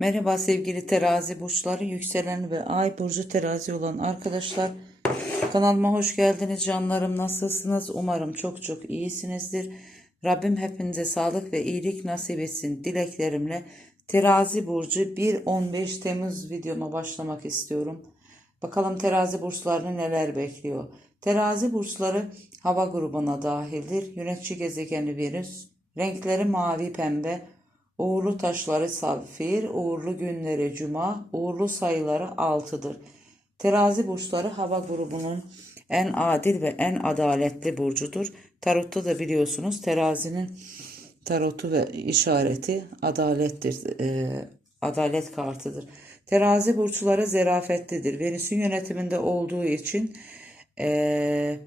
Merhaba sevgili terazi burçları, yükselen ve ay burcu terazi olan arkadaşlar. Kanalıma hoş geldiniz canlarım. Nasılsınız? Umarım çok çok iyisinizdir. Rabbim hepinize sağlık ve iyilik nasip etsin dileklerimle. Terazi burcu 1-15 Temmuz videoma başlamak istiyorum. Bakalım terazi burçlarını neler bekliyor. Terazi burçları hava grubuna dahildir. Yönetici gezegeni Venüs. Renkleri mavi pembe. Uğurlu taşları safir, uğurlu günleri cuma, uğurlu sayıları 6'dır. Terazi burçları hava grubunun en adil ve en adaletli burcudur. Tarotta da biliyorsunuz terazinin tarotu ve işareti adalettir. e, adalet kartıdır. Terazi burçları zerafetlidir. Venüs'ün yönetiminde olduğu için e,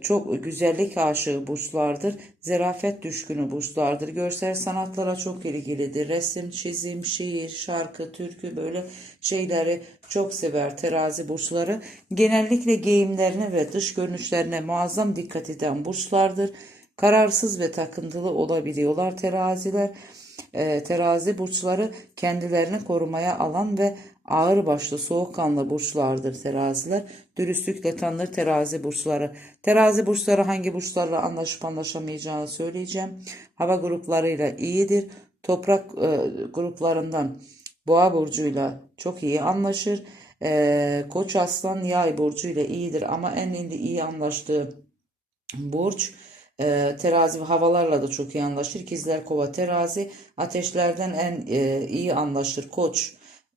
çok güzellik aşığı burçlardır. Zerafet düşkünü burçlardır. Görsel sanatlara çok ilgilidir. Resim, çizim, şiir, şarkı, türkü böyle şeyleri çok sever terazi burçları. Genellikle giyimlerine ve dış görünüşlerine muazzam dikkat eden burçlardır. Kararsız ve takıntılı olabiliyorlar teraziler. E, terazi burçları kendilerini korumaya alan ve ağır başlı soğukkanlı burçlardır teraziler. Dürüstlükle tanınır terazi burçları. Terazi burçları hangi burçlarla anlaşıp anlaşamayacağını söyleyeceğim. Hava gruplarıyla iyidir. Toprak e, gruplarından boğa burcuyla çok iyi anlaşır. E, Koç aslan yay burcuyla iyidir ama en iyi anlaştığı burç e, terazi ve havalarla da çok iyi anlaşır. İkizler kova terazi ateşlerden en e, iyi anlaşır. Koç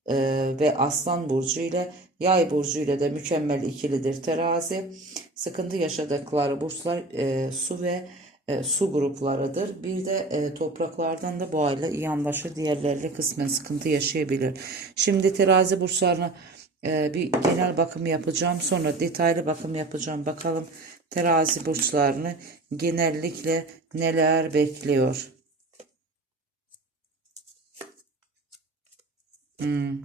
e, ve aslan burcu ile yay burcu ile de mükemmel ikilidir terazi. Sıkıntı yaşadıkları burçlar e, su ve e, su gruplarıdır. Bir de e, topraklardan da boğayla iyi anlaşır. Diğerleriyle kısmen sıkıntı yaşayabilir. Şimdi terazi burçlarına e, bir genel bakım yapacağım. Sonra detaylı bakım yapacağım. Bakalım terazi burçlarını genellikle neler bekliyor. Hmm.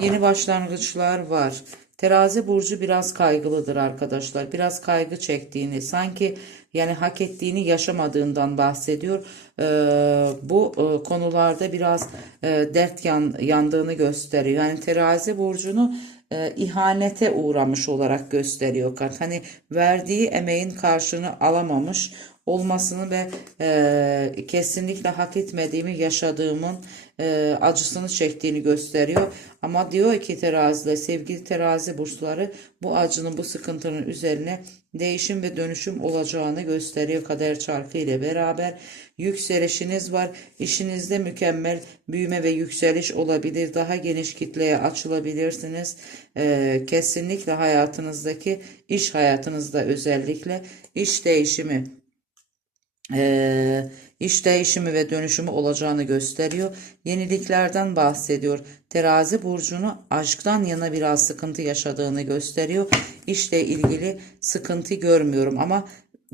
Yeni başlangıçlar var. Terazi burcu biraz kaygılıdır arkadaşlar. Biraz kaygı çektiğini, sanki yani hak ettiğini yaşamadığından bahsediyor. Ee, bu e, konularda biraz e, dert yan, yandığını gösteriyor. Yani terazi burcunu e, ihanete uğramış olarak gösteriyor kart. Hani verdiği emeğin karşılığını alamamış olmasını ve e, kesinlikle hak etmediğimi yaşadığımın e, acısını çektiğini gösteriyor. Ama diyor ki teraziler, sevgili terazi burçları bu acının, bu sıkıntının üzerine değişim ve dönüşüm olacağını gösteriyor kader çarkı ile beraber. Yükselişiniz var. İşinizde mükemmel büyüme ve yükseliş olabilir. Daha geniş kitleye açılabilirsiniz. E, kesinlikle hayatınızdaki iş hayatınızda özellikle iş değişimi e, iş değişimi ve dönüşümü olacağını gösteriyor. Yeniliklerden bahsediyor. Terazi burcunu aşktan yana biraz sıkıntı yaşadığını gösteriyor. İşle ilgili sıkıntı görmüyorum ama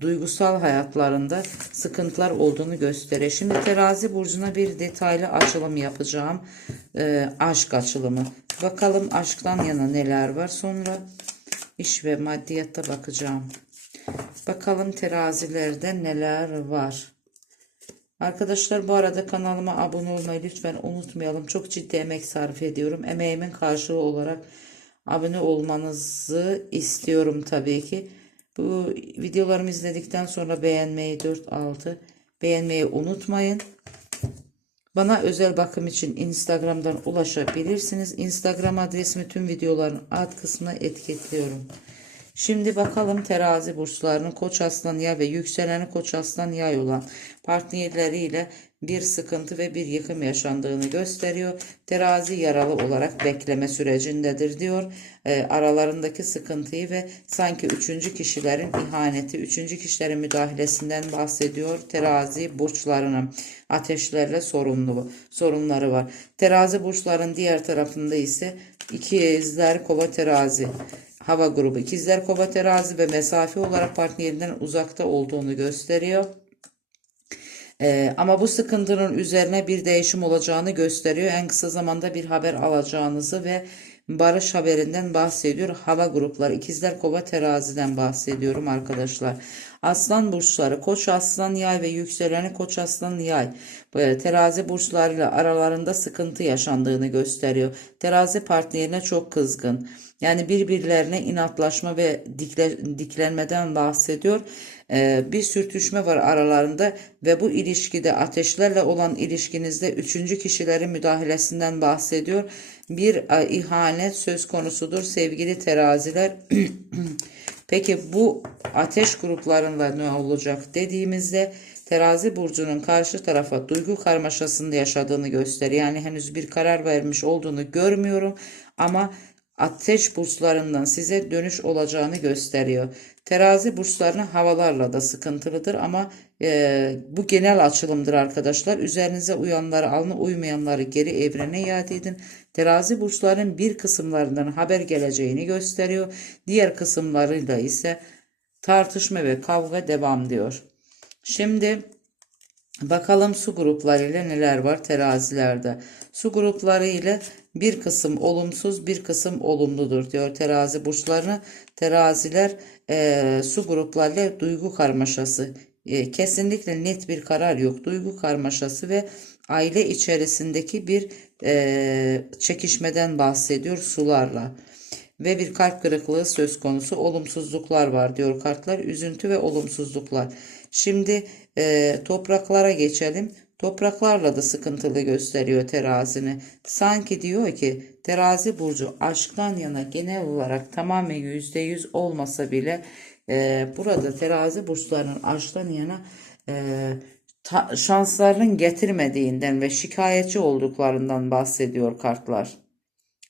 duygusal hayatlarında sıkıntılar olduğunu gösteriyor. Şimdi terazi burcuna bir detaylı açılım yapacağım. E, aşk açılımı. Bakalım aşktan yana neler var. Sonra iş ve maddiyatta bakacağım. Bakalım terazilerde neler var. Arkadaşlar bu arada kanalıma abone olmayı lütfen unutmayalım. Çok ciddi emek sarf ediyorum. Emeğimin karşılığı olarak abone olmanızı istiyorum tabii ki. Bu videolarımı izledikten sonra beğenmeyi 4-6 beğenmeyi unutmayın. Bana özel bakım için Instagram'dan ulaşabilirsiniz. Instagram adresimi tüm videoların alt kısmına etiketliyorum. Şimdi bakalım terazi burçlarının koç aslan yay ve yükseleni koç aslan yay olan partnerleriyle bir sıkıntı ve bir yıkım yaşandığını gösteriyor. Terazi yaralı olarak bekleme sürecindedir diyor. E, aralarındaki sıkıntıyı ve sanki üçüncü kişilerin ihaneti, üçüncü kişilerin müdahalesinden bahsediyor. Terazi burçlarının ateşlerle sorunlu sorunları var. Terazi burçların diğer tarafında ise ikizler kova terazi hava grubu ikizler kova terazi ve mesafe olarak partnerinden uzakta olduğunu gösteriyor. Ee, ama bu sıkıntının üzerine bir değişim olacağını gösteriyor. En kısa zamanda bir haber alacağınızı ve barış haberinden bahsediyor. Hava grupları ikizler kova teraziden bahsediyorum arkadaşlar. Aslan burçları Koç aslan yay ve yükseleni Koç aslan yay. Böyle terazi burçlarıyla aralarında sıkıntı yaşandığını gösteriyor. Terazi partnerine çok kızgın. Yani birbirlerine inatlaşma ve dikle, diklenmeden bahsediyor. Ee, bir sürtüşme var aralarında ve bu ilişkide ateşlerle olan ilişkinizde üçüncü kişilerin müdahalesinden bahsediyor. Bir e, ihanet söz konusudur sevgili teraziler. Peki bu ateş gruplarında ne olacak dediğimizde terazi burcunun karşı tarafa duygu karmaşasında yaşadığını gösteriyor. Yani henüz bir karar vermiş olduğunu görmüyorum ama ateş burçlarından size dönüş olacağını gösteriyor. Terazi burçlarını havalarla da sıkıntılıdır ama e, bu genel açılımdır arkadaşlar. Üzerinize uyanları alın, uymayanları geri evrene iade edin. Terazi burçlarının bir kısımlarından haber geleceğini gösteriyor. Diğer kısımlarıyla ise tartışma ve kavga devam diyor. Şimdi Bakalım su gruplarıyla neler var terazilerde. Su grupları ile bir kısım olumsuz bir kısım olumludur diyor terazi burçlarını. Teraziler e, su gruplarıyla duygu karmaşası. E, kesinlikle net bir karar yok. Duygu karmaşası ve aile içerisindeki bir e, çekişmeden bahsediyor sularla. Ve bir kalp kırıklığı söz konusu olumsuzluklar var diyor kartlar. Üzüntü ve olumsuzluklar. Şimdi e, topraklara geçelim. Topraklarla da sıkıntılı gösteriyor terazini. Sanki diyor ki terazi burcu aşktan yana genel olarak tamamen yüzde yüz olmasa bile e, burada terazi burçlarının aşktan yana e, ta- şanslarının getirmediğinden ve şikayetçi olduklarından bahsediyor kartlar.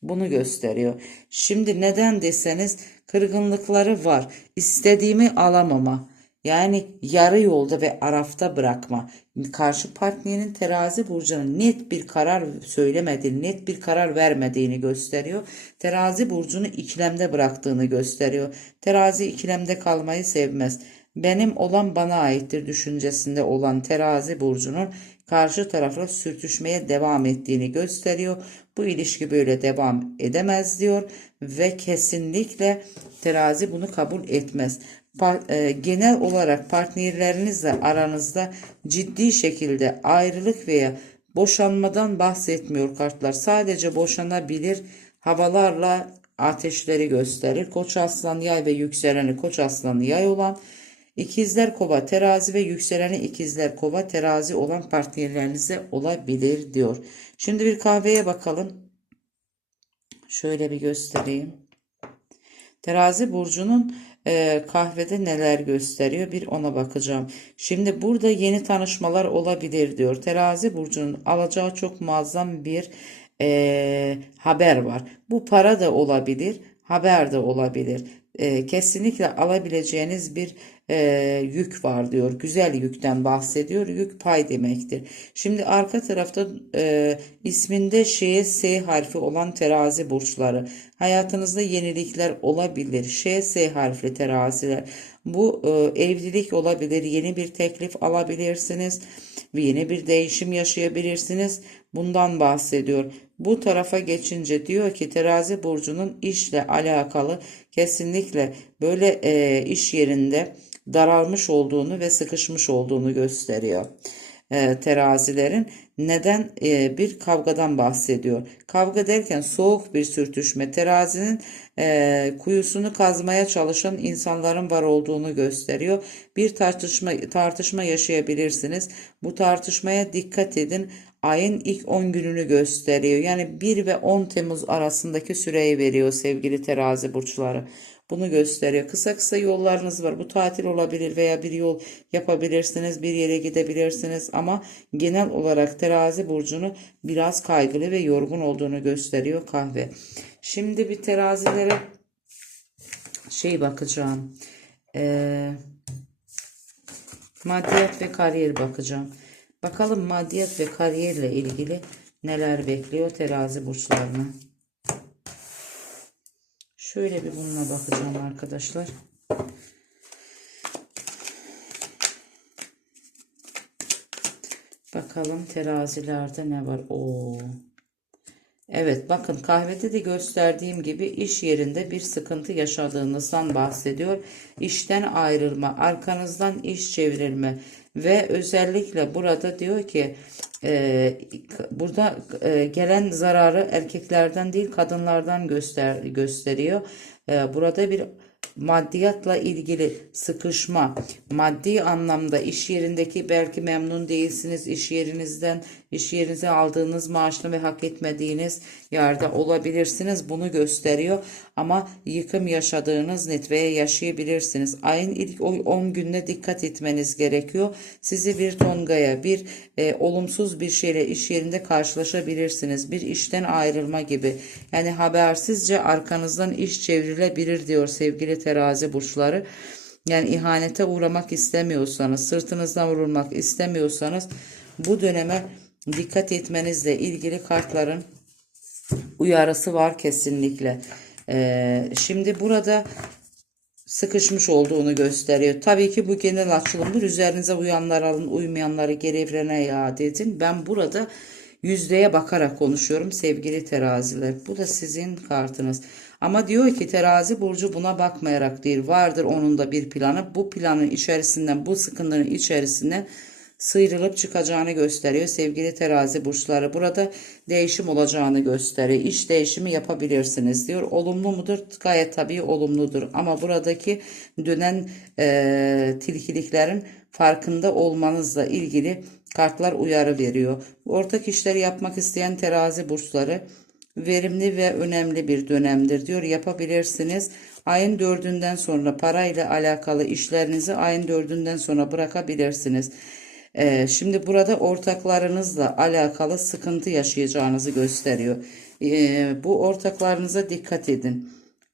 Bunu gösteriyor. Şimdi neden deseniz kırgınlıkları var. İstediğimi alamama. Yani yarı yolda ve arafta bırakma. Karşı partnerinin terazi burcuna net bir karar söylemediğini, net bir karar vermediğini gösteriyor. Terazi burcunu ikilemde bıraktığını gösteriyor. Terazi ikilemde kalmayı sevmez. Benim olan bana aittir düşüncesinde olan terazi burcunun karşı tarafla sürtüşmeye devam ettiğini gösteriyor. Bu ilişki böyle devam edemez diyor ve kesinlikle terazi bunu kabul etmez. E, genel olarak partnerlerinizle aranızda ciddi şekilde ayrılık veya boşanmadan bahsetmiyor kartlar. Sadece boşanabilir havalarla ateşleri gösterir. Koç aslan yay ve yükseleni koç aslanı yay olan İkizler kova terazi ve yükseleni ikizler kova terazi olan partnerlerinize olabilir diyor. Şimdi bir kahveye bakalım. Şöyle bir göstereyim. Terazi burcunun e, kahvede neler gösteriyor bir ona bakacağım. Şimdi burada yeni tanışmalar olabilir diyor. Terazi burcunun alacağı çok muazzam bir e, haber var. Bu para da olabilir, haber de olabilir. E, kesinlikle alabileceğiniz bir e, yük var diyor. Güzel yükten bahsediyor. Yük pay demektir. Şimdi arka tarafta e, isminde şeye S harfi olan terazi burçları. Hayatınızda yenilikler olabilir. Ş, S harfli teraziler. Bu e, evlilik olabilir. Yeni bir teklif alabilirsiniz. Yeni bir değişim yaşayabilirsiniz. Bundan bahsediyor. Bu tarafa geçince diyor ki terazi burcunun işle alakalı kesinlikle böyle e, iş yerinde daralmış olduğunu ve sıkışmış olduğunu gösteriyor. E, terazilerin neden e, bir kavgadan bahsediyor. Kavga derken soğuk bir sürtüşme terazinin e, kuyusunu kazmaya çalışan insanların var olduğunu gösteriyor. Bir tartışma tartışma yaşayabilirsiniz. Bu tartışmaya dikkat edin. Ayın ilk 10 gününü gösteriyor. Yani 1 ve 10 Temmuz arasındaki süreyi veriyor sevgili terazi burçları. Bunu gösteriyor. Kısa kısa yollarınız var. Bu tatil olabilir veya bir yol yapabilirsiniz, bir yere gidebilirsiniz ama genel olarak terazi burcunu biraz kaygılı ve yorgun olduğunu gösteriyor kahve. Şimdi bir terazilere şey bakacağım. Ee, maddiyat ve kariyer bakacağım. Bakalım maddiyat ve kariyerle ilgili neler bekliyor terazi burçlarına. Şöyle bir bununla bakacağım arkadaşlar. Bakalım terazilerde ne var? Oo. Evet bakın kahvede de gösterdiğim gibi iş yerinde bir sıkıntı yaşadığınızdan bahsediyor. İşten ayrılma, arkanızdan iş çevrilme ve özellikle burada diyor ki e, burada e, gelen zararı erkeklerden değil kadınlardan göster gösteriyor. E, burada bir maddiyatla ilgili sıkışma, maddi anlamda iş yerindeki belki memnun değilsiniz iş yerinizden, iş yerinize aldığınız maaşla ve hak etmediğiniz yerde olabilirsiniz. Bunu gösteriyor ama yıkım yaşadığınız net veya yaşayabilirsiniz. Ayın ilk 10 gününe dikkat etmeniz gerekiyor. Sizi bir tongaya, bir e, olumsuz bir şeyle iş yerinde karşılaşabilirsiniz. Bir işten ayrılma gibi. Yani habersizce arkanızdan iş çevrilebilir diyor sevgili terazi burçları. Yani ihanete uğramak istemiyorsanız, sırtınızdan vurulmak istemiyorsanız bu döneme dikkat etmenizle ilgili kartların uyarısı var kesinlikle. Ee, şimdi burada sıkışmış olduğunu gösteriyor. Tabii ki bu genel açılımdır. Üzerinize uyanlar alın, uymayanları geri evrene iade edin. Ben burada yüzdeye bakarak konuşuyorum sevgili teraziler. Bu da sizin kartınız. Ama diyor ki terazi burcu buna bakmayarak değil. Vardır onun da bir planı. Bu planın içerisinden, bu sıkıntının içerisinden sıyrılıp çıkacağını gösteriyor sevgili terazi burçları. Burada değişim olacağını gösteriyor. İş değişimi yapabilirsiniz diyor. Olumlu mudur? Gayet tabii olumludur. Ama buradaki dönen e, tilkiliklerin farkında olmanızla ilgili kartlar uyarı veriyor. Ortak işleri yapmak isteyen terazi burçları verimli ve önemli bir dönemdir diyor. Yapabilirsiniz. Ayın dördünden sonra parayla alakalı işlerinizi ayın dördünden sonra bırakabilirsiniz. Ee, şimdi burada ortaklarınızla alakalı sıkıntı yaşayacağınızı gösteriyor. Ee, bu ortaklarınıza dikkat edin.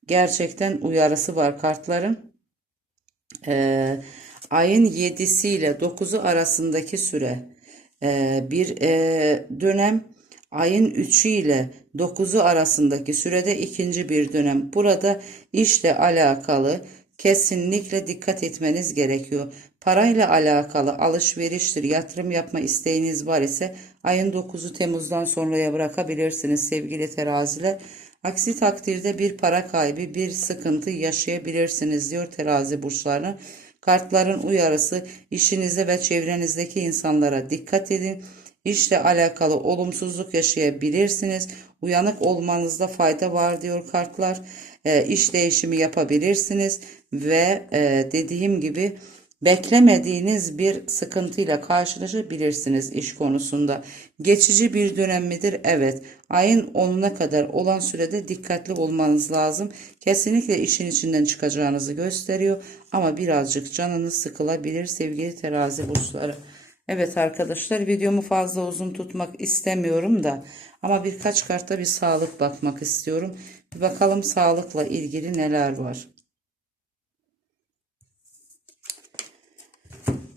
Gerçekten uyarısı var kartların. Ee, ayın 7'si ile 9'u arasındaki süre e, bir e, dönem ayın 3'ü ile 9'u arasındaki sürede ikinci bir dönem. Burada işle alakalı kesinlikle dikkat etmeniz gerekiyor. Parayla alakalı alışveriştir, yatırım yapma isteğiniz var ise ayın 9'u Temmuz'dan sonraya bırakabilirsiniz sevgili teraziler. Aksi takdirde bir para kaybı, bir sıkıntı yaşayabilirsiniz diyor terazi burçlarına. Kartların uyarısı işinize ve çevrenizdeki insanlara dikkat edin. İşle alakalı olumsuzluk yaşayabilirsiniz. Uyanık olmanızda fayda var diyor kartlar. E, iş değişimi yapabilirsiniz ve e, dediğim gibi beklemediğiniz bir sıkıntıyla karşılaşabilirsiniz iş konusunda. Geçici bir dönem midir? Evet. Ayın 10'una kadar olan sürede dikkatli olmanız lazım. Kesinlikle işin içinden çıkacağınızı gösteriyor ama birazcık canınız sıkılabilir sevgili terazi burçları. Evet arkadaşlar videomu fazla uzun tutmak istemiyorum da ama birkaç kartta bir sağlık bakmak istiyorum. Bir bakalım sağlıkla ilgili neler var.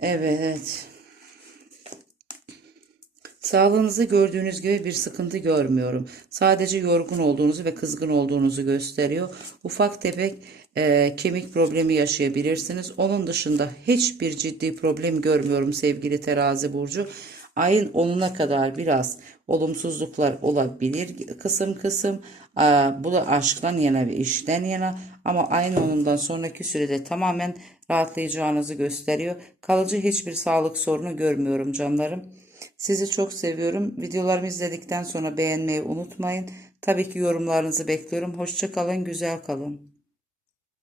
Evet. Sağlığınızı gördüğünüz gibi bir sıkıntı görmüyorum. Sadece yorgun olduğunuzu ve kızgın olduğunuzu gösteriyor. Ufak tefek e, kemik problemi yaşayabilirsiniz. Onun dışında hiçbir ciddi problem görmüyorum sevgili terazi burcu. Ayın 10'una kadar biraz olumsuzluklar olabilir kısım kısım. E, bu da aşktan yana ve işten yana ama ayın 10'undan sonraki sürede tamamen rahatlayacağınızı gösteriyor. Kalıcı hiçbir sağlık sorunu görmüyorum canlarım. Sizi çok seviyorum. Videolarımı izledikten sonra beğenmeyi unutmayın. Tabii ki yorumlarınızı bekliyorum. Hoşça kalın, güzel kalın.